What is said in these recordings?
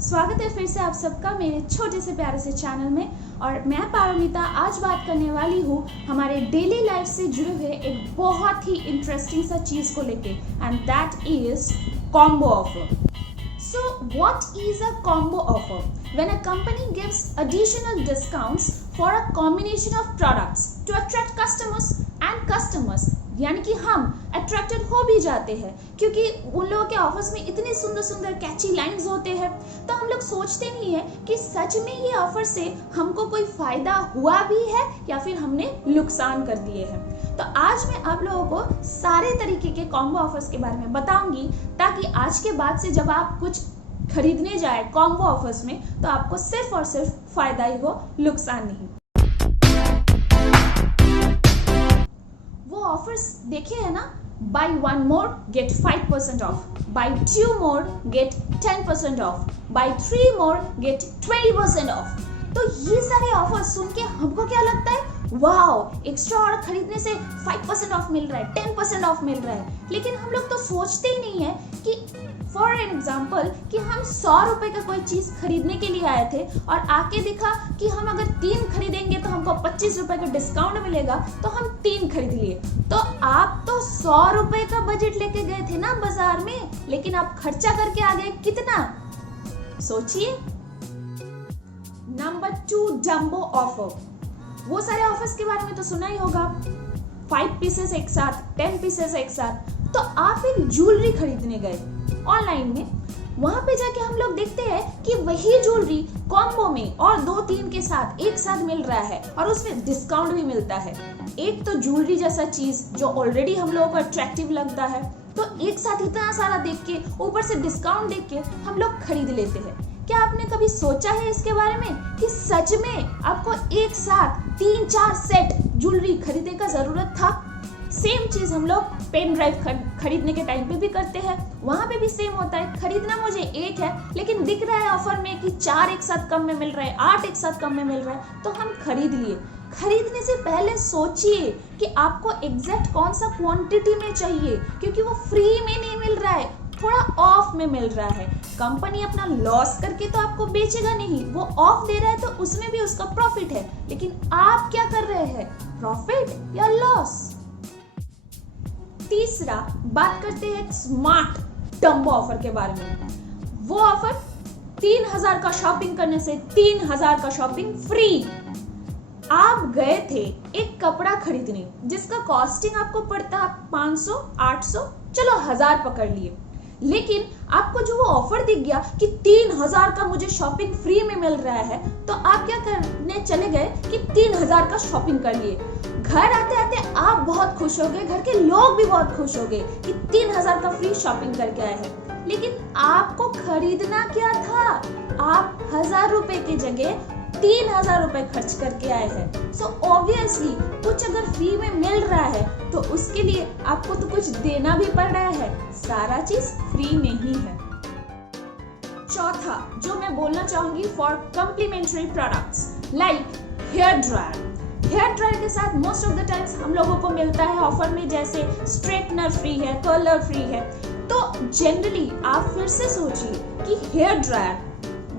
स्वागत है फिर से आप सबका मेरे छोटे से प्यारे से चैनल में। और मैं पारमिता आज बात करने वाली हूँ हमारे डेली लाइफ से जुड़े हुए एक बहुत ही इंटरेस्टिंग सा चीज़ को लेके, and that is combo offer. So what is a combo offer? When a company gives additional discounts for a combination of products to attract customers, यानी कि हम अट्रैक्टेड हो भी जाते हैं क्योंकि उन लोगों के ऑफर्स में इतनी सुंदर सुंदर कैची लाइंस होते हैं, तो हम लोग सोचते नहीं है कि सच में ये ऑफर से हमको कोई फायदा हुआ भी है या फिर हमने नुकसान कर दिए हैं। तो आज मैं आप लोगों को सारे तरीके के कॉम्बो ऑफर्स के बारे में बताऊंगी, ताकि आज के बाद से जब आप कुछ खरीदने जाए कॉम्बो ऑफर्स में तो आपको सिर्फ और सिर्फ फायदा ही हो, नुकसान नहीं। वो ऑफर्स देखे है ना, buy one more get 5% off, buy 2 more get 10% off, buy 3 more get 20% off। तो ये सारे ऑफर सुन के हमको क्या लगता है, वाओ एक्स्ट्रा और खरीदने से 5% ऑफ मिल रहा है, 10% ऑफ मिल रहा है। लेकिन हम लोग तो सोचते ही नहीं है कि फॉर एन एग्जाम्पल कि हम 100 रुपए का कोई चीज खरीदने के लिए आए थे और आके दिखा कि हम अगर 3 खरीदेंगे तो हमको 25 रुपए का डिस्काउंट मिलेगा, तो हम 3 खरीद लिए। तो आप तो 100 रुपए का बजट लेके गए थे ना बाजार में, लेकिन आप खर्चा करके आ गए कितना, सोचिए। Number 2, Dumbo offer. वो सारे ऑफर्स के बारे में तो सुना ही होगा, 5 पीसेस एक साथ, 10 पीसेस एक साथ। तो आप एक ज्वेलरी खरीदने गए ऑनलाइन में, वहां पे जाके हम लोग देखते हैं कि वही ज्वेलरी कॉम्बो में और 2-3 के साथ एक साथ मिल रहा है और उसमें डिस्काउंट भी मिलता है। एक तो ज्वेलरी जैसा चीज जो ऑलरेडी हम लोगों को अट्रैक्टिव लगता है, तो एक साथ इतना सारा देख के, ऊपर से डिस्काउंट देख के हम लोग खरीद लेते हैं। क्या आपने कभी सोचा है इसके बारे में कि सच में आपको एक साथ 3-4 सेट ज्वेलरी खरीदने का जरूरत था? सेम चीज हम लोग पेन ड्राइव खरीदने के टाइम पे भी करते हैं, वहां पे भी सेम होता है। खरीदना मुझे एक है, लेकिन दिख रहा है ऑफर में कि 4 एक साथ कम में मिल रहा है, 8 एक साथ कम में मिल रहा है, तो हम खरीद लिए। खरीदने से पहले सोचिए कि आपको एग्जैक्ट कौन सा क्वांटिटी में चाहिए, क्योंकि वो फ्री में नहीं मिल रहा है, थोड़ा ऑफ में मिल रहा है। कंपनी अपना लॉस करके तो आपको बेचेगा नहीं, वो ऑफ दे रहा है तो उसमें भी उसका प्रॉफिट है। लेकिन आप क्या कर रहे हैं, प्रॉफिट या लॉस? तीसरा, बात करते हैं स्मार्ट डम्बो ऑफर के बारे में। वो ऑफर 3000 का शॉपिंग करने से 3000 का शॉपिंग फ्री। आप गए थे एक कपड़ा खरीदने जिसका कॉस्टिंग आपको पड़ता 500, 800, चलो 1000 पकड़ लिए, लेकिन आपको जो वो ऑफर दिख गया कि 3000 का मुझे शॉपिंग फ्री में मिल रहा है, तो आप क्या करने चले गए कि 3000 का शॉपिंग कर लिए। घर आते आते आप बहुत खुश हो गए, घर के लोग भी बहुत खुश हो गए कि 3000 का फ्री शॉपिंग करके आए हैं। लेकिन आपको खरीदना क्या था, आप 1000 रुपए की जगह 3000 रुपए खर्च करके आए हैं। सो ऑब्वियसली कुछ अगर फ्री में मिल रहा है तो उसके लिए आपको तो कुछ देना भी पड़ रहा है, सारा चीज फ्री नहीं है। चौथा जो मैं बोलना चाहूंगी, for complimentary products like hair dryer. Hair dryer के साथ मोस्ट ऑफ द टाइम्स हम लोगों को मिलता है ऑफर में, जैसे स्ट्रेटनर फ्री है, कर्लर फ्री है। तो जनरली आप फिर से सोचिए कि हेयर ड्रायर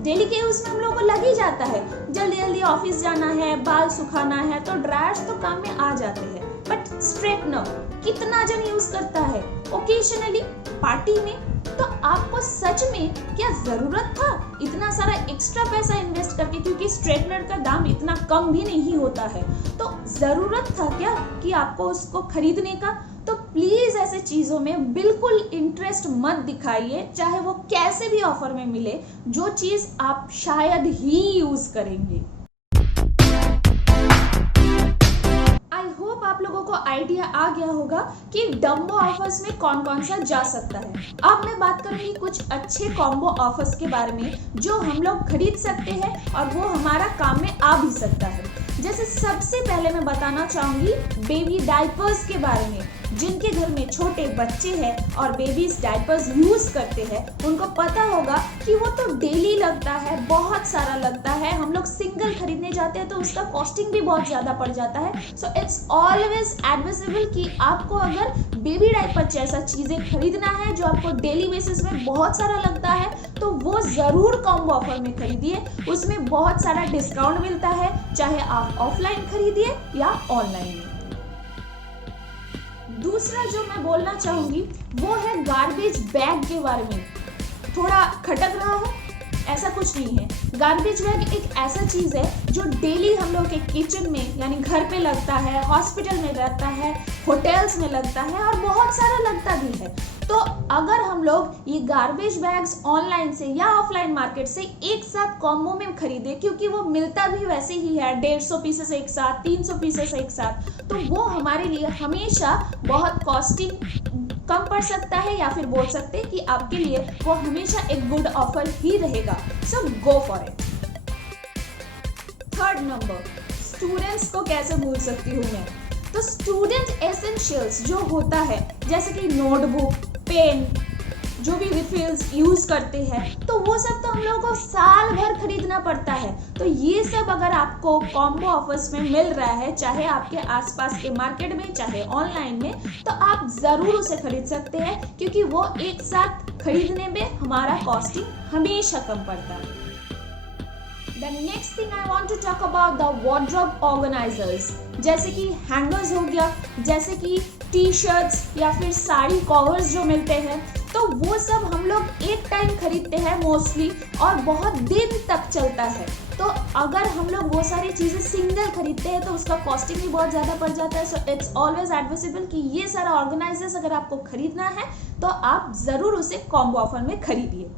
डेली के यूज में हम लोगों को लग ही जाता है, जल्दी जल्दी ऑफिस जाना है, बाल सुखाना है, तो ड्रायर्स तो काम में आ जाते हैं। बट स्ट्रेटनर कितना जन यूज करता है ओकेजनली पार्टी में, तो आपको सच में क्या जरूरत था इतना सारा एक्स्ट्रा पैसा इन्वेस्ट करके, क्योंकि स्ट्रेटनर का दाम इतना कम भी नहीं होता है। तो जरूरत था क्या कि आपको उसको खरीदने का? तो प्लीज ऐसे चीजों में बिल्कुल इंटरेस्ट मत दिखाइए, चाहे वो कैसे भी ऑफर में मिले, जो चीज आप शायद ही यूज करेंगे। आई होप आप लोगों को आइडिया आ गया होगा कि डम्बो ऑफर्स में कौन कौन सा जा सकता है। अब मैं बात करूंगी कुछ अच्छे कॉम्बो ऑफर्स के बारे में जो हम लोग खरीद सकते हैं और वो हमारा काम में आ भी सकता है। जैसे सबसे पहले मैं बताना चाहूंगी बेबी डायपर्स के बारे में। जिनके घर में छोटे बच्चे हैं और बेबीज डायपर्स यूज करते हैं, उनको पता होगा कि वो तो डेली लगता है, बहुत सारा लगता है। हम लोग सिंगल खरीदने जाते हैं तो उसका कॉस्टिंग भी बहुत ज्यादा पड़ जाता है। सो इट्स ऑलवेज एडवाइजेबल कि आपको अगर बेबी डायपर जैसा चीजें खरीदना है जो आपको डेली बेसिस में बहुत सारा लगता है, तो वो जरूर कॉम्बो ऑफर में खरीदिए। उसमें बहुत सारा डिस्काउंट मिलता है, चाहे आप ऑफलाइन खरीदिए या ऑनलाइन में। दूसरा जो मैं बोलना चाहूंगी वो है गार्बेज बैग के बारे में। थोड़ा खटक रहा है? ऐसा कुछ नहीं है। गार्बेज बैग एक ऐसा चीज है जो डेली हम लोग के किचन में यानी घर पे लगता है, हॉस्पिटल में लगता है, होटल्स में लगता है और बहुत सारा लगता भी है। तो अगर हम लोग ये गार्बेज बैग्स ऑनलाइन से या ऑफलाइन मार्केट से एक साथ कॉम्बो में खरीदे, क्योंकि वो मिलता भी वैसे ही है 150 पीसेस एक साथ, 300 पीसेस एक साथ, तो वो हमारे लिए हमेशा बहुत कॉस्टिंग कम पड़ सकता है, या फिर बोल सकते हैं कि आपके लिए वो हमेशा एक गुड ऑफर ही रहेगा। So go for it. Third number, students को कैसे भूल सकती हूँ मैं। तो स्टूडेंट एसेंशियल्स जो होता है, जैसे कि नोटबुक, पेन, जो भी रिफिल्स यूज करते हैं, तो वो सब तो हम लोगों को साल भर खरीदना पड़ता है। तो ये सब अगर आपको कॉम्बो ऑफर्स में मिल रहा है, चाहे आपके आसपास के मार्केट में, चाहे ऑनलाइन में, तो आप जरूर उसे खरीद सकते हैं, क्योंकि वो एक साथ खरीदने में हमारा कॉस्टिंग हमेशा कम पड़ता है। The next thing I want to talk about the wardrobe organizers, जैसे कि हैंगर्स हो गया, जैसे कि टी शर्ट्स या फिर साड़ी कवर्स जो मिलते हैं, तो वो सब हम लोग एक टाइम खरीदते हैं मोस्टली और बहुत दिन तक चलता है। तो अगर हम लोग वो सारी चीज़ें सिंगल खरीदते हैं तो उसका कॉस्टिंग भी बहुत ज़्यादा पड़ जाता है। सो इट्स ऑलवेज एडवाइजेबल कि ये सारा ऑर्गेनाइजर्स अगर आपको खरीदना है तो आप ज़रूर उसे कॉम्बो ऑफर में खरीदिए।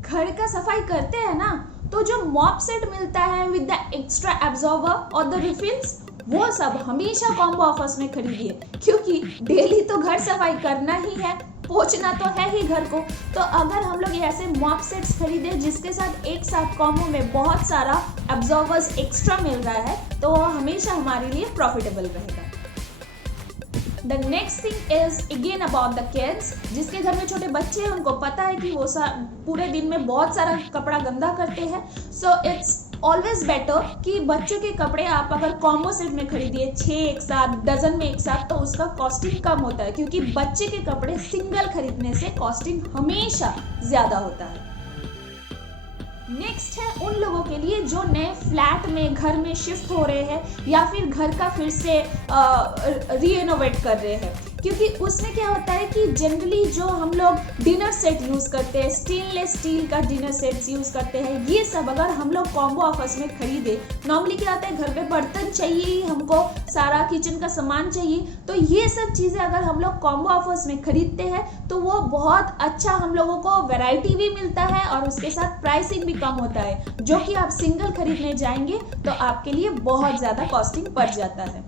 घर का सफाई करते हैं ना, तो जो मॉप सेट मिलता है विद द एक्स्ट्रा एब्जॉर्बर और द रिफिल्स, वो सब हमेशा कॉम्बो ऑफर्स में खरीदिए, क्योंकि डेली तो घर सफाई करना ही है, पोंछना तो है ही घर को। तो अगर हम लोग ऐसे मॉप सेट्स खरीदे जिसके साथ एक साथ कॉम्बो में बहुत सारा एब्जॉर्बर्स एक्स्ट्रा मिल रहा है, तो वो हमेशा हमारे लिए प्रॉफिटेबल रहेगा। The next thing is again about the kids, जिसके घर में छोटे बच्चे हैं, उनको पता है कि वो पूरे दिन में बहुत सारा कपड़ा गंदा करते हैं। सो इट्स ऑलवेज बेटर कि बच्चों के कपड़े आप अगर कॉम्बो सेट में खरीदिए 6 एक साथ, डजन में एक साथ, तो उसका कॉस्टिंग कम होता है, क्योंकि बच्चे के कपड़े सिंगल खरीदने से कॉस्टिंग हमेशा ज्यादा होता है। नेक्स्ट है उन लोगों के लिए जो नए फ्लैट में, घर में शिफ्ट हो रहे हैं या फिर घर का फिर से रीइनोवेट कर रहे हैं, क्योंकि उसमें क्या होता है कि जनरली जो हम लोग डिनर सेट यूज़ करते हैं, स्टेनलेस स्टील का डिनर सेट्स यूज़ करते हैं, ये सब अगर हम लोग कॉम्बो ऑफर्स में खरीदे, नॉर्मली क्या होता है घर पे बर्तन चाहिए, हमको सारा किचन का सामान चाहिए, तो ये सब चीज़ें अगर हम लोग कॉम्बो ऑफर्स में खरीदते हैं तो वो बहुत अच्छा हम लोगों को वैरायटी भी मिलता है और उसके साथ प्राइसिंग भी कम होता है, जो कि आप सिंगल खरीदने जाएंगे तो आपके लिए बहुत ज़्यादा कॉस्टिंग पड़ जाता है।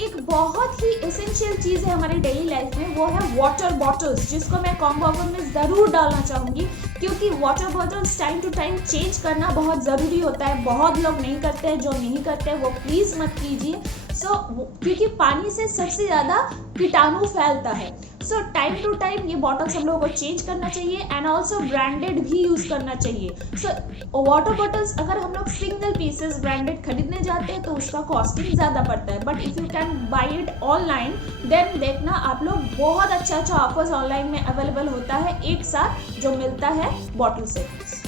एक बहुत ही एसेंशियल चीज़ है हमारी डेली लाइफ में, वो है वाटर बॉटल्स, जिसको मैं कॉम्बो ऑफर में ज़रूर डालना चाहूँगी, क्योंकि water bottles time to time change करना बहुत ज़रूरी होता है। बहुत लोग नहीं करते हैं, जो नहीं करते हैं वो प्लीज़ मत कीजिए। क्योंकि पानी से सबसे ज़्यादा कीटाणु फैलता है। सो टाइम टू टाइम ये बॉटल्स हम लोगों को चेंज करना चाहिए एंड ऑल्सो ब्रांडेड भी यूज़ करना चाहिए। सो वाटर बॉटल्स अगर हम लोग सिंगल पीसेस ब्रांडेड खरीदने जाते हैं तो उसका कॉस्टिंग ज़्यादा पड़ता है, but if you can buy it online then देखना आप लोग बहुत अच्छा ऑफर्स ऑनलाइन में अवेलेबल होता है एक साथ जो मिलता है बॉटल सेट्स।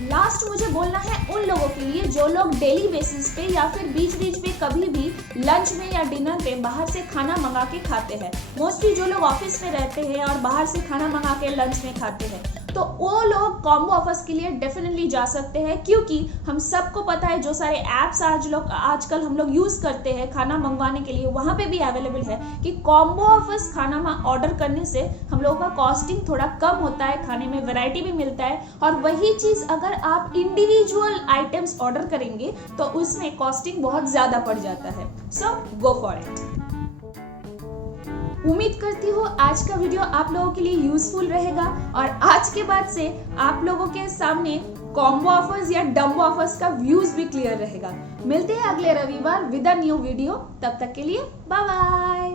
लास्ट मुझे बोलना है उन लोगों के लिए जो लोग डेली बेसिस पे या फिर बीच बीच में कभी भी लंच में या डिनर पे बाहर से खाना मंगा के खाते हैं। मोस्टली जो लोग ऑफिस में रहते हैं और बाहर से खाना मंगा के लंच में खाते हैं, तो वो लोग कॉम्बो ऑफर्स के लिए डेफिनेटली जा सकते हैं, क्योंकि हम सबको पता है जो सारे ऐप्स आजकल हम लोग यूज़ करते हैं खाना मंगवाने के लिए, वहाँ पे भी अवेलेबल है कि कॉम्बो ऑफर्स खाना ऑर्डर करने से हम लोगों का कॉस्टिंग थोड़ा कम होता है, खाने में वैरायटी भी मिलता है, और वही चीज़ अगर आप इंडिविजुअल आइटम्स ऑर्डर करेंगे तो उसमें कॉस्टिंग बहुत ज़्यादा पड़ जाता है। सो गो फॉर इट। उम्मीद करती हूँ आज का वीडियो आप लोगों के लिए यूजफुल रहेगा और आज के बाद से आप लोगों के सामने कॉम्बो ऑफर्स या डम्बो ऑफर्स का व्यूज भी क्लियर रहेगा। मिलते हैं अगले रविवार विद अ न्यू वीडियो, तब तक के लिए बाय बाय।